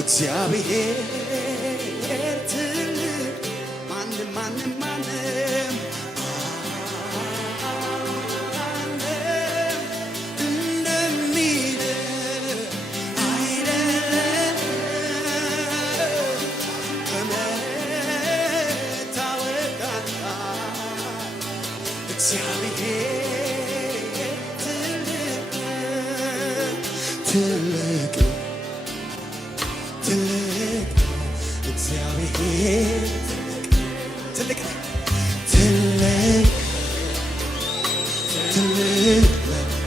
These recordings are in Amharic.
እግዚአብሔር ትልቅ ማንም እንደሚል አይደለም ከመታወቅ እግዚአብሔር ትልቅ እግዚአብሔር ትልቅ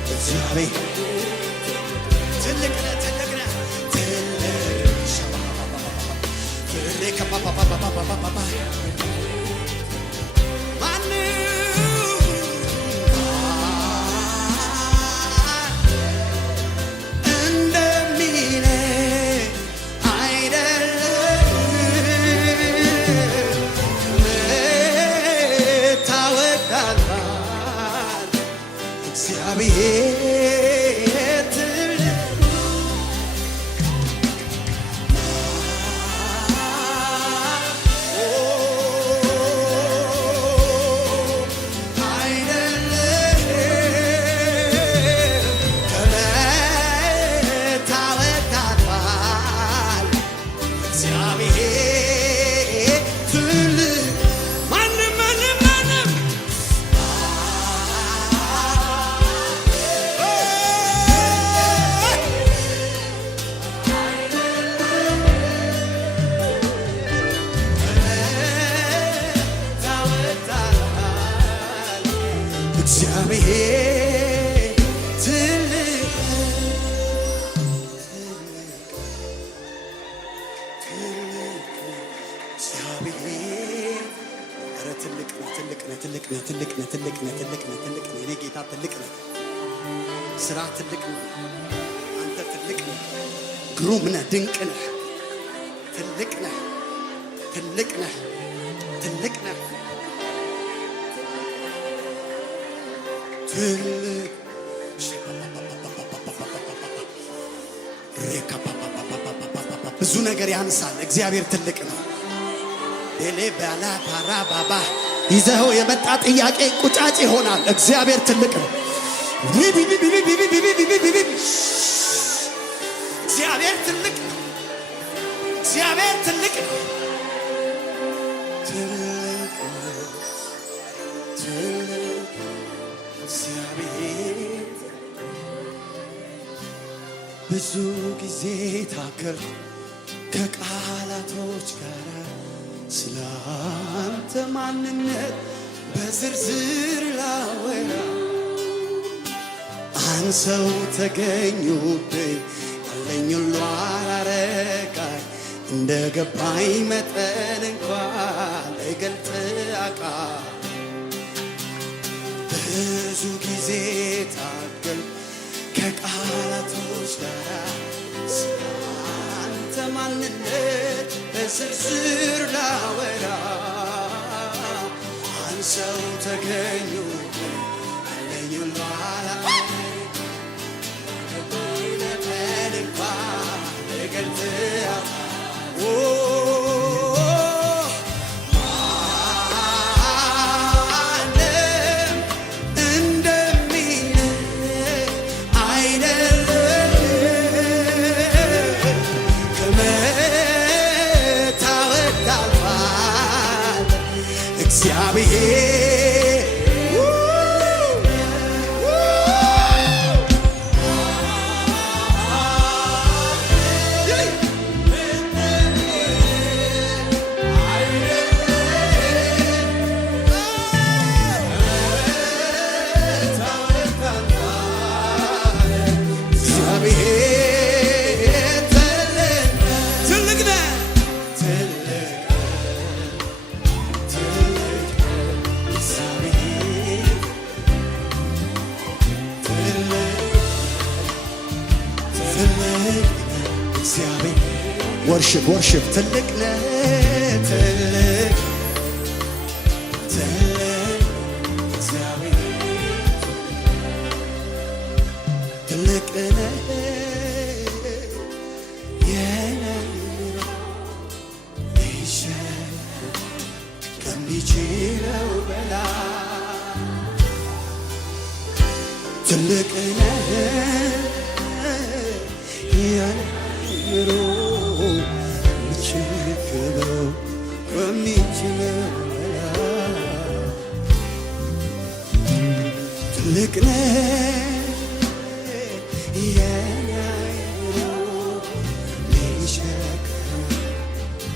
እግዚአብሔር ስራ ትልቅ ነው። አንተ ትልቅ ነህ፣ ግሩም ነህ፣ ድንቅ ነህ፣ ትልቅ ነህ፣ ትልቅ ነህ፣ ትልቅ ነህ፣ ትልቅ ብዙ ነገር ያንሳል። እግዚአብሔር ትልቅ ነው። ኤሌ ባላ ፓራ ባባ ይዘኸው የመጣ ጥያቄ ቁጫጭ ይሆናል። እግዚአብሔር ትልቅ ነው። እግዚአብሔር ትልቅ ነው። እግዚአብሔር ትልቅ ነው። ትልቅ እግዚአብሔር ብዙ ጊዜ ታገል ከቃላቶች ጋር ስለ አንተ ማንነት በዝርዝር ላወራ አንሰው ተገኙብኝ ያለኝ ሁሉ አላረካኝ እንደ ገባኝ መጠን እንኳን ልገልጥ አቃተኝ። ብዙ ጊዜ ታገል ከቃላቶች ጋር ስለ አንተ ማንነት በዝርዝር ላወራ አንሰው ተገኙብኝ ያለኝ ሁሉ ወርሽፕ ትልቅ ነህ፣ ትልቅ እግዚአብሔር ትልቅ ነህ የኔ ከሚችለው በላይ ትልቅ ነህ ያንሮ ልችክበው ከሚችለው በላይ ትልቅ ነህ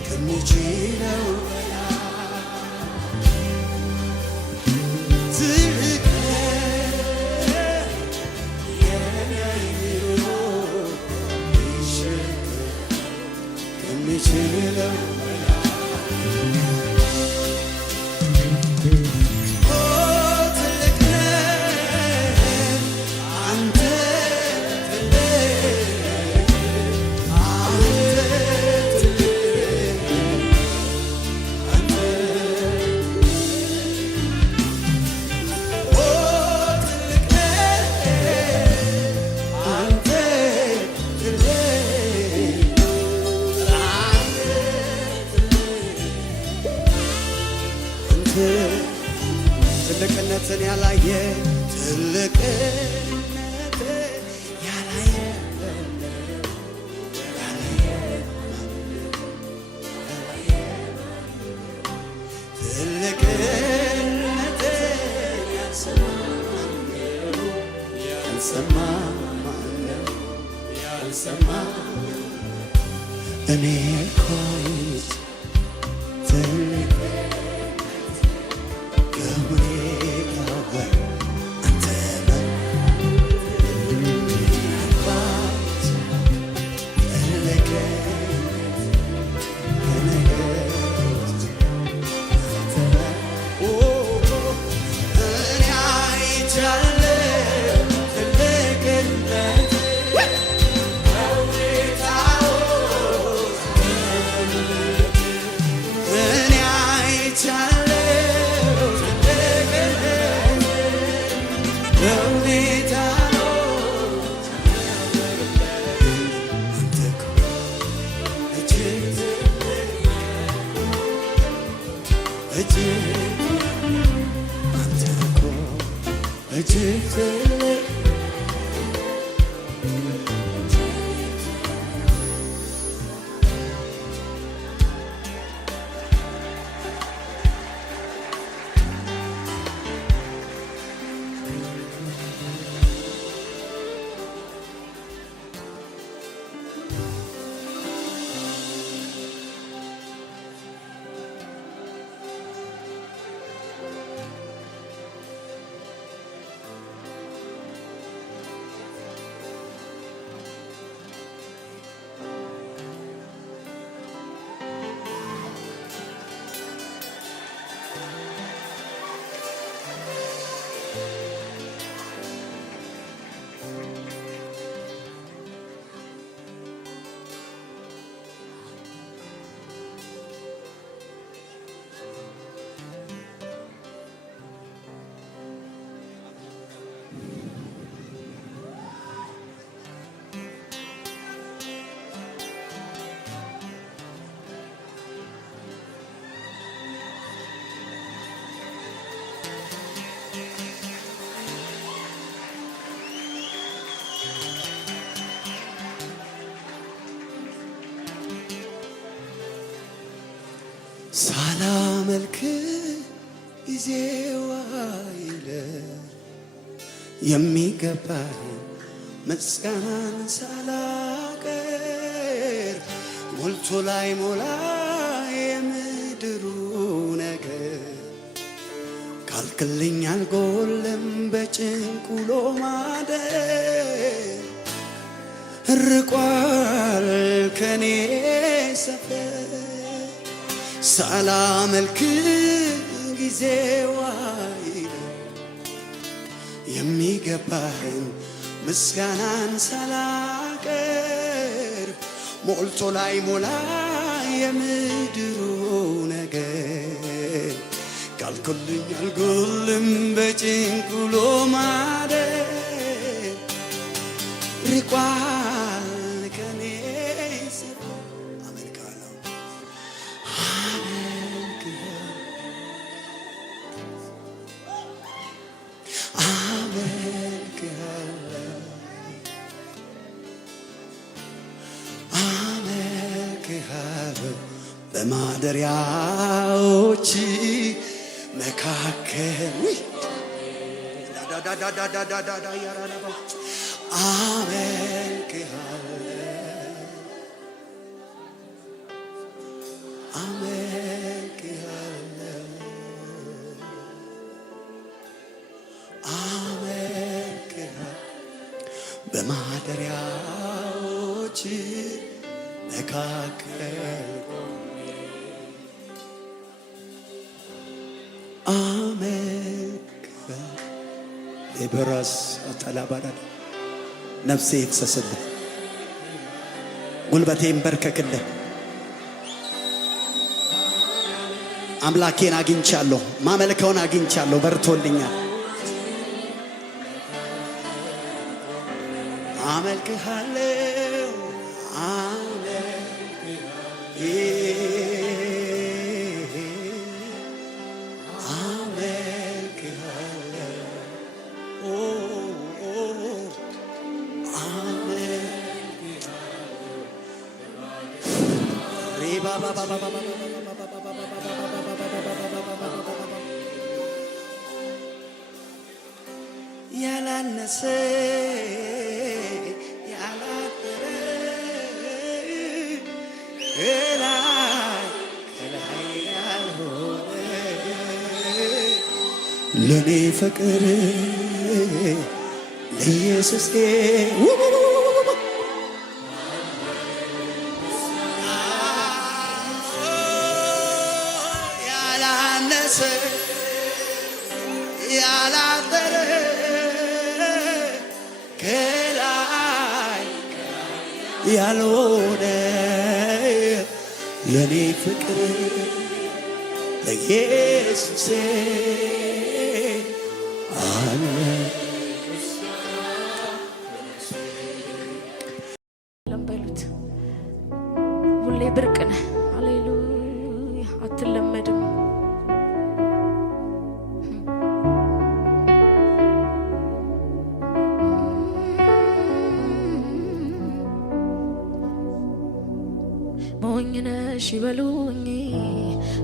ከሚችለው ትልቅ ከሚችለው ትልቅነትን ያላየ ትልቅነትን ያላየ ትልቅነትን ያልሰማ እኔ እኮ ትልቅ ሳላመልክ ጊዜዋ ይለ የሚገባህ ምስጋናን ሳላቀር ሞልቶ ላይ ሞላ የምድሩ ነገር ካልክልኝ አልጎልም በጭንቁሎ ማደር ርቋል ከኔ ሰፈር ሳላመልክ ጊዜዋ የሚገባህን ምስጋናን ሳላቀር ሞልቶ ላይ ሞላ የምድሩ ነገር ካልኩልኝ አልጎልም በጭንቁሎ ማደር ርቋል ከኔ ሰፈር በማደሪያዎች መካከል በማደሪያዎች መካከል የበራስ አጠላባዳ ነፍሴ ይፍሰስልህ፣ ጉልበቴን በርከክልህ። አምላኬን አግኝቻለሁ፣ ማመልከውን አግኝቻለሁ፣ በርቶልኛል። አመልክሃለሁ ያላነሰ ያላጠረ ከላይ ያልሆነ ለኔ ፍቅር ለኢየሱስ ያላነሰ ያላጠረ ከላይ ያልሆነ ለኔ ፍቅር ለኢየሱስ አለ። ለምበሉት ሁሌ ብርቅ ነህ። ሃሌሉያ አትለመድም። ሞኝ ነሽ ይበሉኝ፣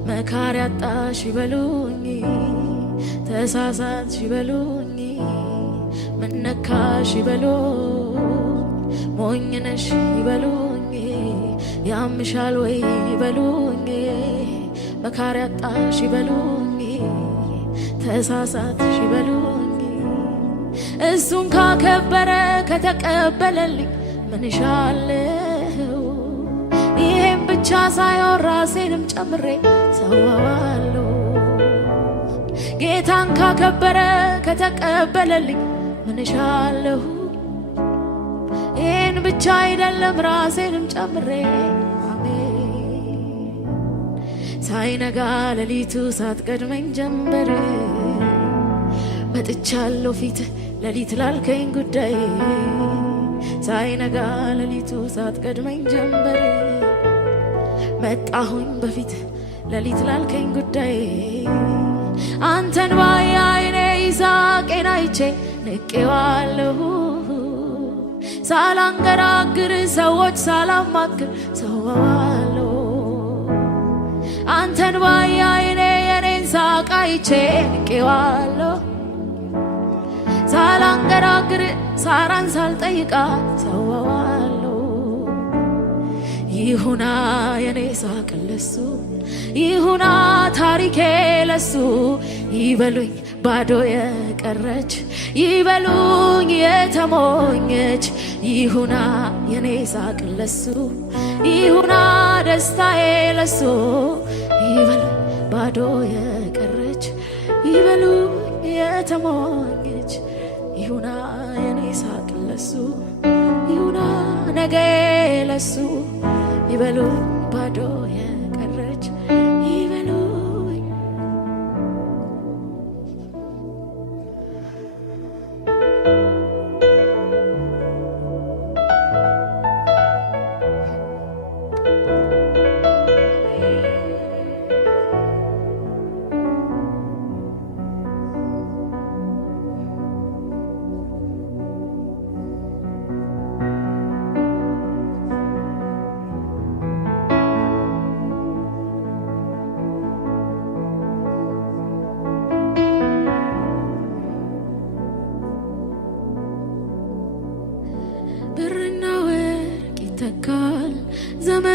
መካሪ አጣሽ ይበሉኝ፣ ተሳሳትሽ ይበሉኝ፣ ምን ነካሽ ይበሉኝ፣ ሞኝ ነሽ ይበሉኝ፣ ያምሻል ወይ ይበሉኝ፣ መካሪ አጣሽ ይበሉኝ፣ ተሳሳትሽ ይበሉኝ። እሱን ካከበረ ከተቀበለልኝ ምን እሻለሁ? ይሄን ብቻ ሳይሆን ራሴንም ጨምሬ ሰዋዋለሁ። ጌታን ካከበረ ከተቀበለልኝ ምን እሻለሁ? ይሄን ብቻ አይደለም ራሴንም ጨምሬ አሜን። ሳይነጋ ሌሊቱ ሳትቀድመኝ ጀንበር መጥቻለሁ ፊት ሌሊት ላልከኝ ጉዳይ። ሳይነጋ ሌሊቱ ሳትቀድመኝ ጀንበር መጣሁኝ በፊት ሌሊት ላልከኝ ጉዳይ። አንተን ባየ አይኔ ይሳቄን አይቼ ንቄዋለሁ። ሳላንገራግር ሰዎች ሳላማክር ሰዋዋለሁ። አንተን ባየ አይኔ የኔን ሳቅ አይቼ ንቄዋለሁ። ሳላንገራግር ሳራን ሳልጠይቃ ሰዋዋለሁ። ይሁና የኔ ሳቅ ለሱ፣ ይሁና ታሪኬ ለሱ። ይበሉኝ ባዶ የቀረች፣ ይበሉኝ የተሞኘች። ይሁና የኔ ሳቅ ለሱ፣ ይሁና ደስታዬ ለሱ። ይበሉኝ ባዶ የቀረች፣ ይበሉኝ የተሞኘች። ይሁና የኔ ሳቅ ለሱ፣ ይሁና ነገ ለሱ። ይበሉኝ ባዶ የቀረች፣ ይበሉኝ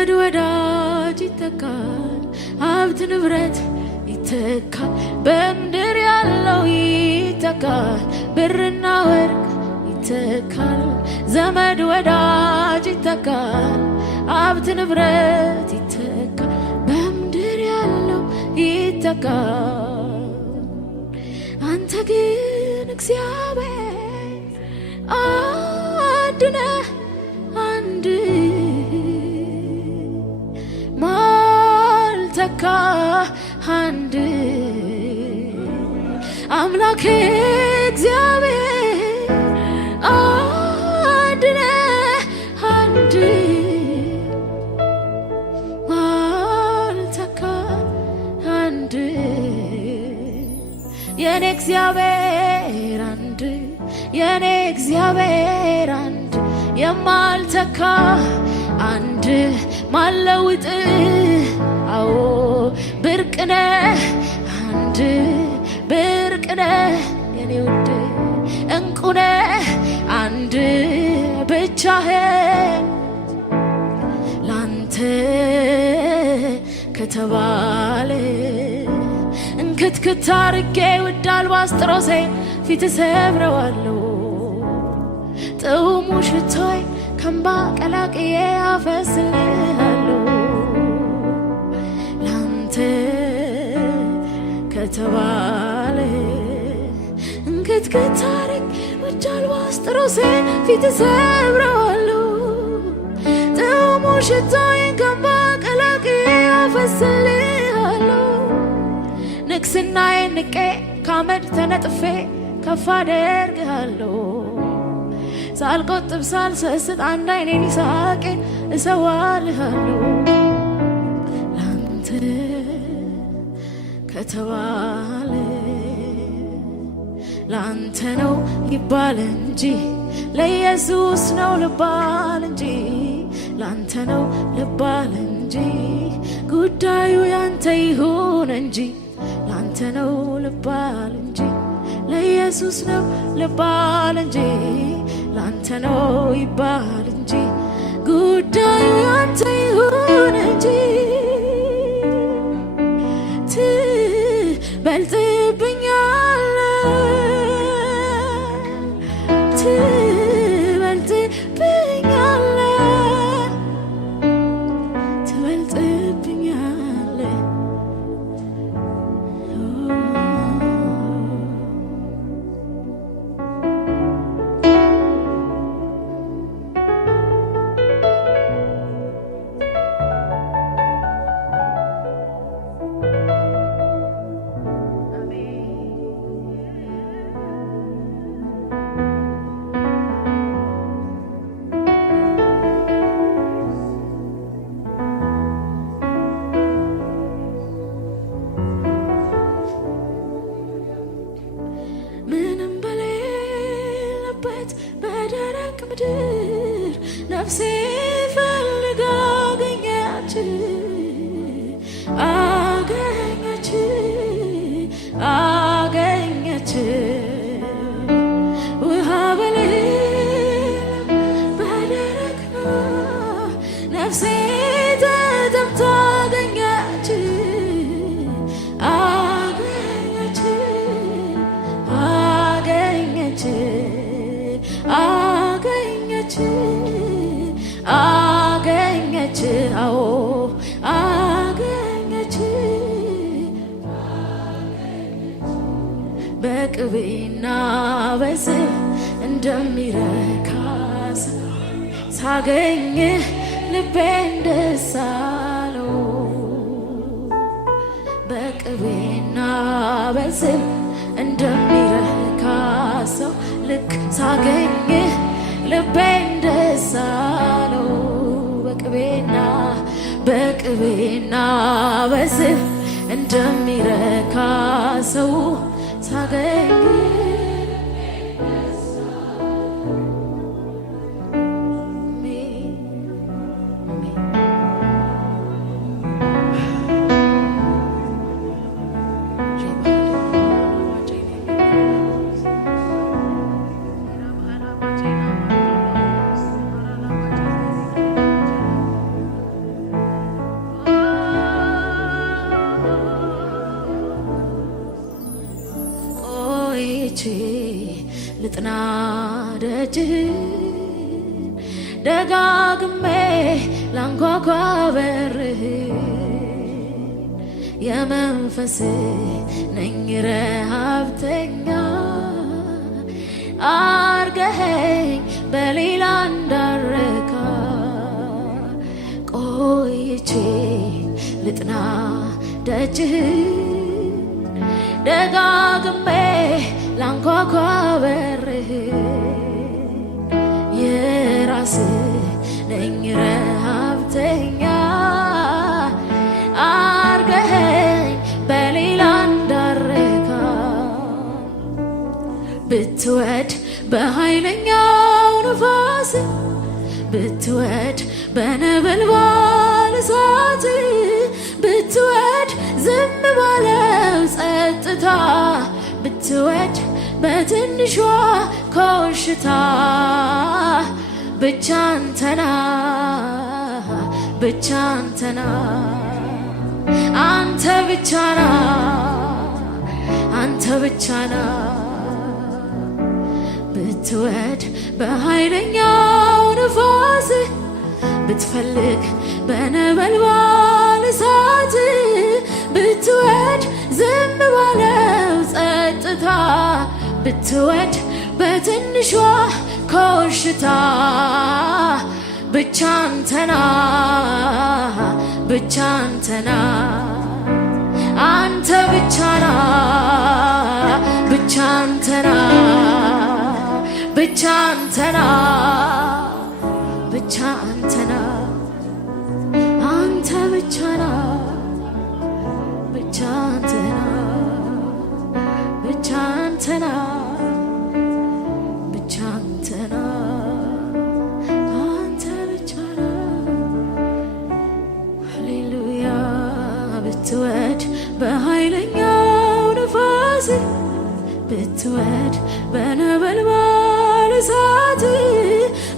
ዘመድ ወዳጅ ይተካል፣ ሀብት ንብረት ይተካል፣ በምድር ያለው ይተካል፣ ብርና ወርቅ ይተካል። ዘመድ ወዳጅ ይተካል፣ ሀብት ንብረት ይተካል፣ በምድር ያለው ይተካል። አንተ ግን እግዚአብሔር አንድ ነህ፣ አንድ ማልተካ አንድ አምላኬ እግዚአብሔር አንድ ነህ፣ አንድ ማልተካ አንድ የኔ እግዚአብሔር አንድ የኔ እግዚአብሔር አንድ የማልተካ አንድ ማለውጥ አዎ ብርቅነህ አንድ ብርቅነህ የኔ ውድ እንቁነህ አንድ ብቻህን ላንተ ከተባለ እንክትክት አርጌ ውድ አልባስጥሮሴን ፊት ሰብረዋለሁ። ጥዑሙ ሽቶይ ከእምባ ቀላቅዬ አፈስልሃለሁ። ላንተ ከተባለ እንክትክት አርጌ ውድ አልባስጥሮሴን ፊት ሰብረዋለሁ። ጥዑሙ ሽቶይን ከእምባ ቀላቅዬ አፈስልሃለሁ። ንግስናዬን ንቄ ካመድ ተነጥፌ ከፍ አደርግሃለሁ። ሳልቆጥብ ሳልሰስት አንድ አይኔን ይሳቄን እሰዋልሃለሁ። ላንተ ከተባለ ላንተ ነው ይባል እንጂ ለኢየሱስ ነው ልባል እንጂ ላንተ ነው ልባል እንጂ ጉዳዩ ያንተ ይሁን እንጂ ላንተ ነው ልባል እንጂ ለኢየሱስ ነው ልባል እንጂ ላንተ ነው ይባል እንጂ ጉዳዩ ያንተ ይሁን እንጂ ትበልጥብኛለህ ትበልጥብኛለህ ትበልጥብኛለህ በደረቅ ምድር ነፍሴ ፈልጋ አገኘች አገኘች አገኘች ውሃ በሌለም በደረቅ ነፍሴ ተጠምታ አገኘች አገኘች አገኘች አገኘች አገኘች አዎ አገኘች በቅቤና በዝህ እንደሚረካ ሳገኝህ ልቤን ደስ አለው። በቅቤና በዝህ እንደሚረካ ሰው ልክ ሳገኝህ ልቤን ደስ አለው። በቅቤና በዝህ እንደሚረካ ሰው ሳገኝህ ልጥና ደጅህ ደጋግሜ ላንኳኳ በርህ የመንፈስ ነኝ ረሃብተኛ አርገኸኝ በሌላ እንዳረካ ቆይቼ ልጥና ደጅህ ደጋግሜ ላንኳኳ በርህ የራስህ ነኝ ረሃብተኛ አርገኸኝ በሌላ እንዳረካ ብትወድ በኃይለኛው ነፋስ ብትወድ በነበልባል እሳት ብትወድ ዝም ባለው ጸጥታ ብትወድ በትንሿ ኮሽታ ብቻ አንተና ብቻ አንተና አንተ ብቻና አንተ ብቻና ብትወድ በኃይለኛው ነፋስ ብትፈልግ በነበልባል እሳት ብትወድ ዝም ባለው ጸጥታ ብትወድ በትንሿ ኮሽታ ብቻ አንተና ብቻ አንተና አንተ ብቻና ብቻ አንተና ብቻ አንተና ብቻ አንተና አንተ ብቻና ብቻ አንተና ብቻ አንተና ብቻ አንተና አንተ ብቻና ሃሌሉያ ብትወድ በኃይለኛው ነፋስ ብትወድ በነበልባል እሳት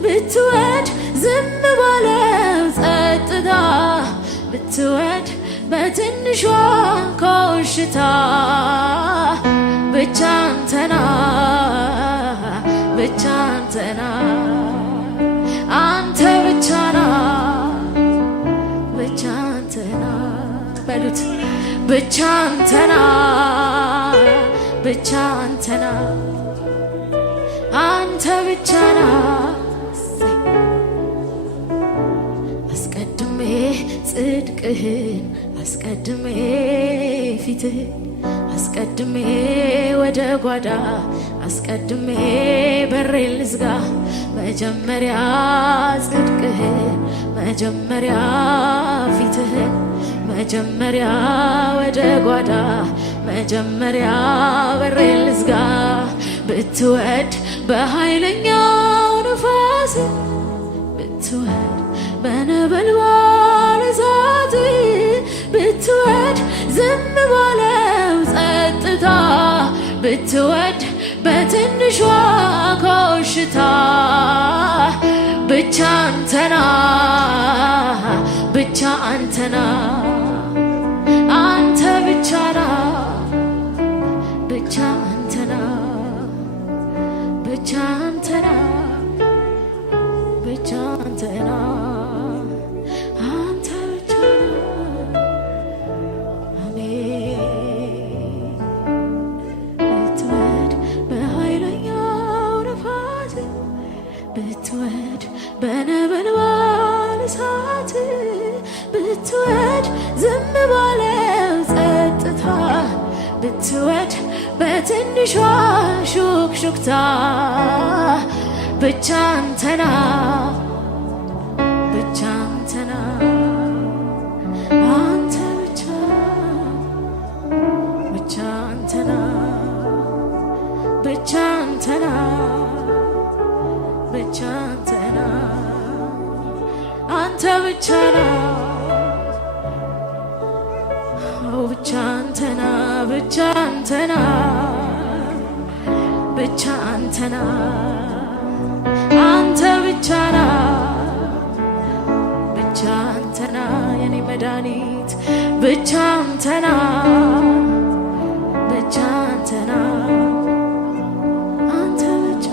ብትወድ ዝም ባለው ጸጥታ ብትወድ በትንሿ ኮሽታ ብቻ አንተና ብቻ አንተና አንተ ብቻና ብቻ አንተና በሉት ብቻ አንተና ብቻ አንተና አንተ ብቻና አስቀድሜ ጽድቅህን አስቀድሜ ፊትህን አስቀድሜ ወደ ጓዳ አስቀድሜ በሬን ልዝጋ መጀመሪያ ጽድቅህን መጀመሪያ ፊትህን መጀመሪያ ወደ ጓዳ መጀመሪያ በሬን ልዝጋ ብትወድ በኃይለኛው ነፋስ ብትወድ በነበልባል እሳት ብትወድ ዝም ባለው ጸጥታ ብትወድ በትንሿ ኮሽታ ብቻ አንተና ብቻ አንተና አንተ ብቻና ብቻ አንተና ብቻ አንተና ብቻ አንተና አንተ ብቻና አሜን ብትወድ በኃይለኛው ነፋስ ብትወድ በነበልባል እሳት ብትወድ ዝም ባለው ጸጥታ ብትወድ በትንሿ ሹክሹክታ ብቻ አንተና ብቻ አንተና አንተ ብቻ ብቻ አንተና ብቻ አንተና ብቻ አንተና አንተ ብቻና ብቻ አንተና ብቻ አንተና ብቻ አንተና አንተ ብቻና ብቻ አንተና የኔ መድኃኒት ብቻ አንተና ብቻ አንተና አንተ ብቻ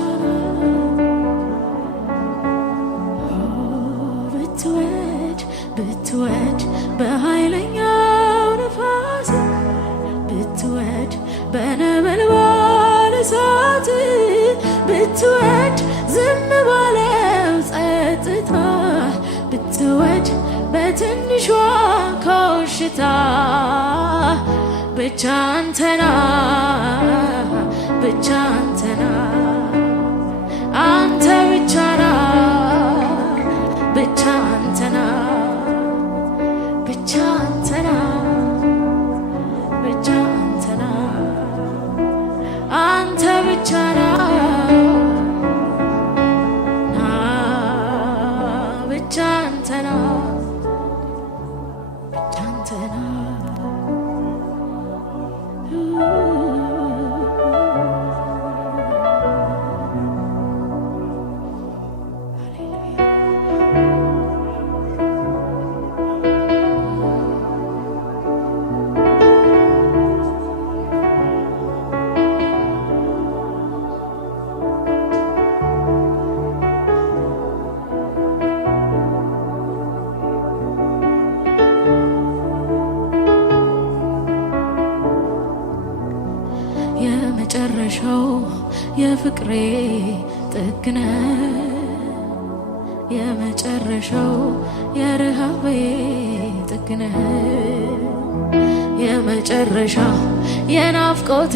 በኃይለኛው ነፋስ ብትወድ በነበልባል እሳት ብትወድ ዝም ባለው ጸጥታ ብትወድ በትንሿ ኮሽታ ብቻ አንተና ብቻ አንተና አንተ ብቻና ብቻ አንተና ብቻ አንተና ብቻ አንተና አንተ ብቻና ብቻ አንተና ብቻ አንተና የመጨረሻው የፍቅሬ ጥግነ የመጨረሻው የረሃቤ ጥግነ የመጨረሻው የናፍቆቴ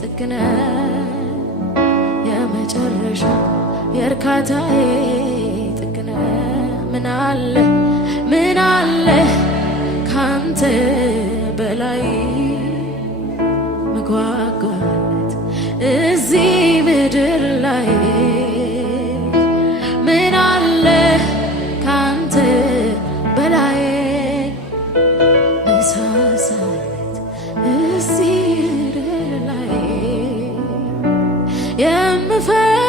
ጥግነ የመጨረሻው የእርካታዬ ጥግነ ምን አለ ካንተ በላይ መጓጓት እዚህ ምድር ላይ ምን አለ ካንተ በላይ መሳሳት እዚህ ምድር ላይ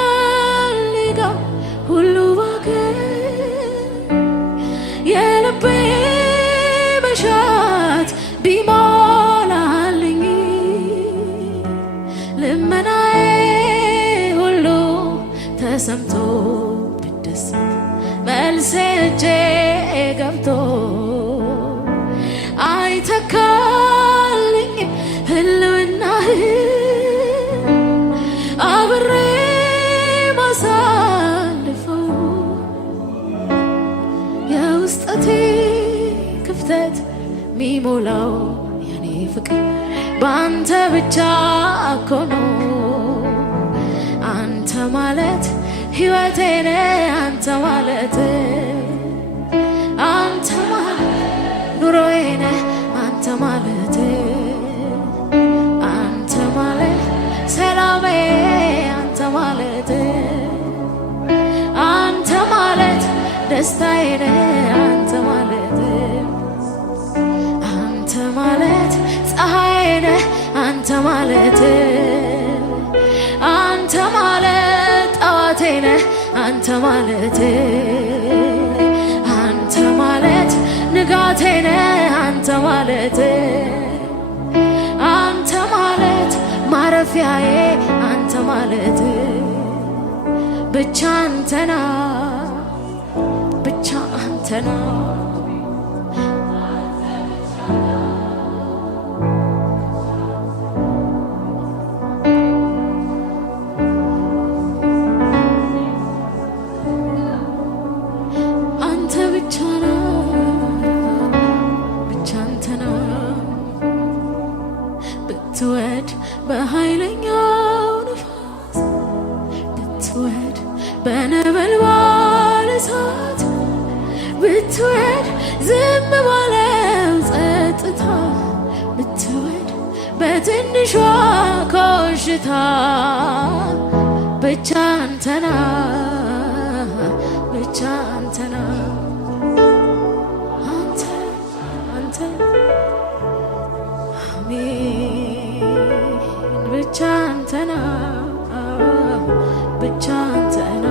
የምፈልገው ሁሉ ባገኝ የልቤ መሻት ቢሞላልኝ ልመናዬ ሁሉ ተሰምቶ ብደሰት መልሴ እጄ ገብቶ አይተካልኝ ህልውናህ አብሬ ማሳልፈው የውስጠቴ ክፍተት ሚሞላው የኔ ፍቅር በአንተ ብቻ እኮ ነው። አንተ ማለት ሕይወቴ ነህ። አንተ ማለት ኑሮዬ ነህ። አንተ ማለት ሰላሜ አንተ ማለት ደስታዬ ነህ። አንተ ማለት ፀሐዬ ነህ። አንተ ማለት ጠዋቴ ነህ። አንተ ማለት ንጋቴ ነህ። አንተ ማለት ማረፊያዬ አንተ ማለት ብቻ አንተና ብቻ አንተና አንተ ብቻ ነው ብቻ አንተና ብትወድ በኃይለኛው ነፋስ ብትወድ በነበልባል እሳት ብትወድ ዝም ባለው ጸጥታ ብትወድ በትንሿ ኮሽታ ብቻ አንተና ብቻ አንተና አንተ አሜን ብቻ አንተና ብቻ አንተና